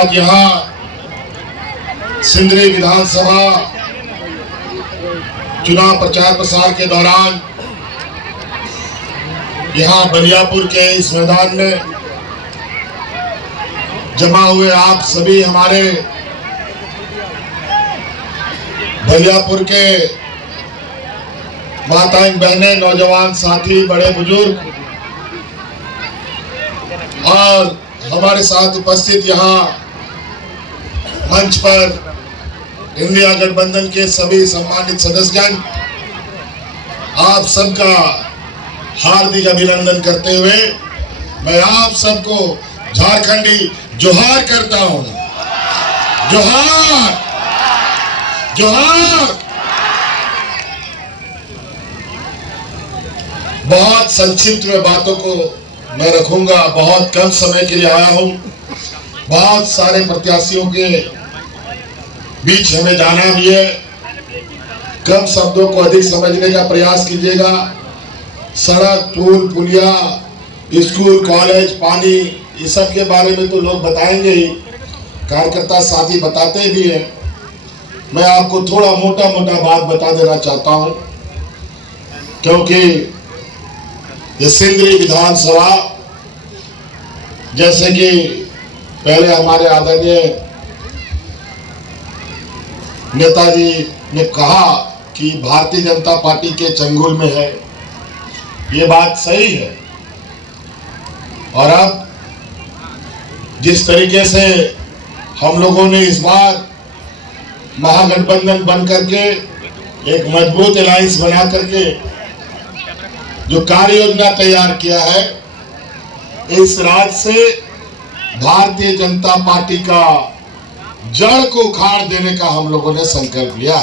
आज यहाँ सिंदरी विधानसभा चुनाव प्रचार प्रसार के दौरान यहाँ बलियापुर के इस मैदान में जमा हुए आप सभी हमारे बलियापुर के माताएं, बहनें, नौजवान साथी, बड़े बुजुर्ग और हमारे साथ उपस्थित यहाँ मंच पर इंडिया गठबंधन के सभी सम्मानित सदस्यगण, आप सबका हार्दिक अभिनंदन करते हुए मैं आप सबको झारखंडी जोहार करता हूं। जोहार जोहार। बहुत संक्षिप्त में बातों को मैं रखूंगा, बहुत कम समय के लिए आया हूं। बहुत सारे प्रत्याशियों के बीच हमें जाना भी है। कम शब्दों को अधिक समझने का प्रयास कीजिएगा। सड़क, पुल, पुलिया, स्कूल, कॉलेज, पानी, ये सब के बारे में तो लोग बताएंगे ही, कार्यकर्ता साथी बताते भी हैं। मैं आपको थोड़ा मोटा मोटा बात बता देना चाहता हूं, क्योंकि ये सिंदरी विधानसभा, जैसे कि पहले हमारे आदरणीय नेताजी ने कहा कि भारतीय जनता पार्टी के चंगुल में है, ये बात सही है। और अब जिस तरीके से हम लोगों ने इस बार महागठबंधन बन करके एक मजबूत अलायंस बना करके जो कार्य योजना तैयार किया है, इस राज्य से भारतीय जनता पार्टी का जड़ को उखाड़ देने का हम लोगों ने संकल्प लिया।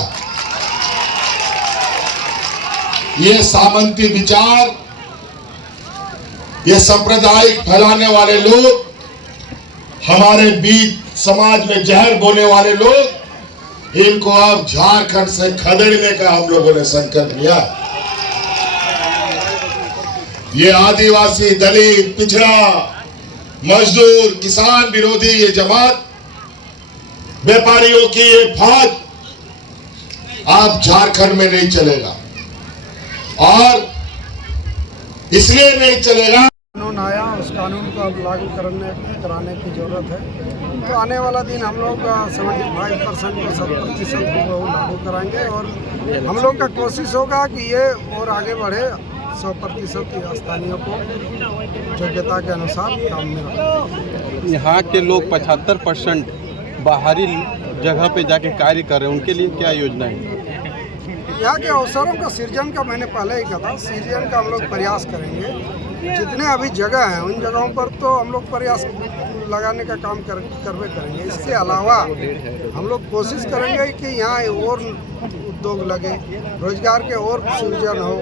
ये सामंती विचार, ये सांप्रदायिक फैलाने वाले लोग, हमारे बीच समाज में जहर बोने वाले लोग, इनको अब झारखंड से खदेड़ने का हम लोगों ने संकल्प लिया। ये आदिवासी, दलित, पिछड़ा, मजदूर, किसान विरोधी ये जमात, व्यापारियों की ये फौज आप झारखंड में नहीं चलेगा। और इसलिए नहीं चलेगा, कानून आया, उस कानून को अब लागू कराने की जरूरत है। तो आने वाला दिन हम लोग 75% को 100% को लागू कराएंगे और हम लोग का कोशिश होगा कि ये और आगे बढ़े, 100% स्थानीयों को योग्यता के अनुसार काम में रखें। यहाँ के लोग 75% बाहरी जगह पे जाके कार्य कर रहे हैं, उनके लिए क्या योजना है? यहाँ के अवसरों का सृजन का मैंने पहले ही कहा था, सृजन का हम लोग प्रयास करेंगे। जितने अभी जगह हैं उन जगहों पर तो हम लोग प्रयास लगाने का काम करवे करेंगे। इसके अलावा हम लोग कोशिश करेंगे कि यहाँ और उद्योग लगे, रोजगार के और सृजन हो।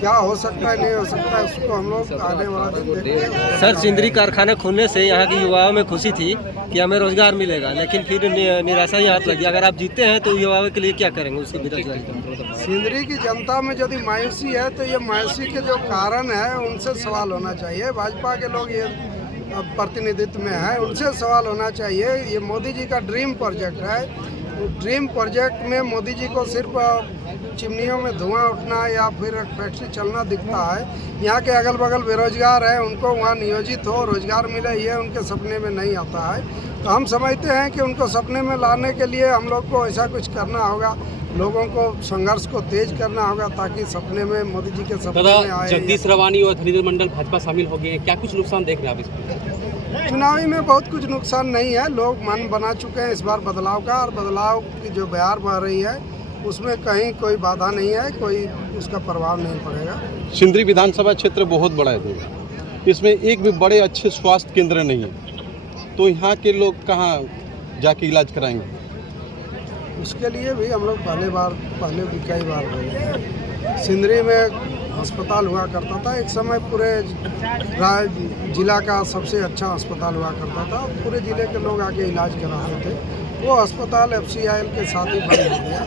क्या हो सकता है, नहीं हो सकता है, उसको हम लोग आने वाला दिन देखेंगे। सर, सिंदरी कारखाना खुलने से यहाँ के युवाओं में खुशी थी कि हमें रोजगार मिलेगा, लेकिन फिर निराशा ही हाथ लगी। अगर आप जीते हैं तो युवाओं के लिए क्या करेंगे उसकी बेरोजगारी? सिंदरी की जनता में यदि मायूसी है तो ये मायूसी के जो कारण है उनसे सवाल होना चाहिए। भाजपा के लोग ये प्रतिनिधित्व में है, उनसे सवाल होना चाहिए। ये मोदी जी का ड्रीम प्रोजेक्ट है। ड्रीम प्रोजेक्ट में मोदी जी को सिर्फ चिमनियों में धुआं उठना या फिर फैक्ट्री चलना दिखता है। यहाँ के अगल बगल बेरोजगार हैं, उनको वहाँ नियोजित हो, रोजगार मिले, ये उनके सपने में नहीं आता है। तो हम समझते हैं कि उनको सपने में लाने के लिए हम लोग को ऐसा कुछ करना होगा, लोगों को संघर्ष को तेज करना होगा ताकि सपने में मोदी जी के सपने में आए। जगदीश रवानी और धनीधर मंडल भाजपा शामिल हो गए हैं, क्या कुछ नुकसान देख रहे हैं आप इसमें? चुनावी में बहुत कुछ नुकसान नहीं है। लोग मन बना चुके हैं इस बार बदलाव का, और बदलाव की जो बयार बह रही है उसमें कहीं कोई बाधा नहीं है, कोई उसका प्रभाव नहीं पड़ेगा। सिंदरी विधानसभा क्षेत्र बहुत बड़ा है, इसमें एक भी बड़े अच्छे स्वास्थ्य केंद्र नहीं है, तो यहाँ के लोग कहाँ जाके इलाज कराएंगे? उसके लिए भी हम लोग पहले भी कई बार बोले हैं। सिंदरी में अस्पताल हुआ करता था, एक समय पूरे जिला का सबसे अच्छा अस्पताल हुआ करता था, पूरे जिले के लोग आके इलाज कराते थे। वो अस्पताल FCIL के साथ ही बंद हो गया।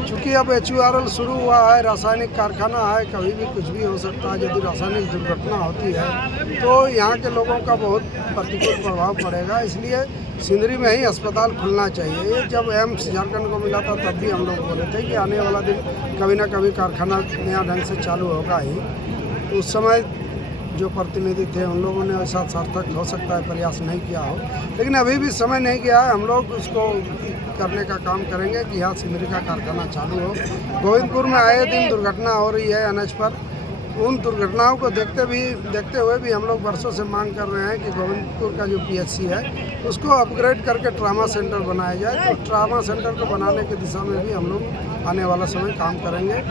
चूँकि अब HURL शुरू हुआ है, रासायनिक कारखाना है, कभी भी कुछ भी हो सकता है। यदि रासायनिक दुर्घटना होती है तो यहाँ के लोगों का बहुत प्रतिकूल प्रभाव पड़ेगा। इसलिए सिंदरी में ही अस्पताल खुलना चाहिए। ये जब एम्स झारखंड को मिला था तब भी हम लोग बोले थे कि आने वाला दिन कभी ना कभी कारखाना नया ढंग से चालू होगा ही। उस समय जो प्रतिनिधि थे उन लोगों ने ऐसा सार्थक हो सकता है प्रयास नहीं किया हो, लेकिन अभी भी समय नहीं गया है। हम लोग उसको करने का काम करेंगे कि यहाँ सिंदरी का कारखाना चालू हो। गोविंदपुर में आए दिन दुर्घटना हो रही है अनज पर। उन दुर्घटनाओं को देखते हुए भी हम लोग वर्षों से मांग कर रहे हैं कि गोविंदपुर का जो PHC है उसको अपग्रेड करके ट्रामा सेंटर बनाया जाए। तो ट्रामा सेंटर को बनाने की दिशा में भी हम लोग आने वाला समय काम करेंगे।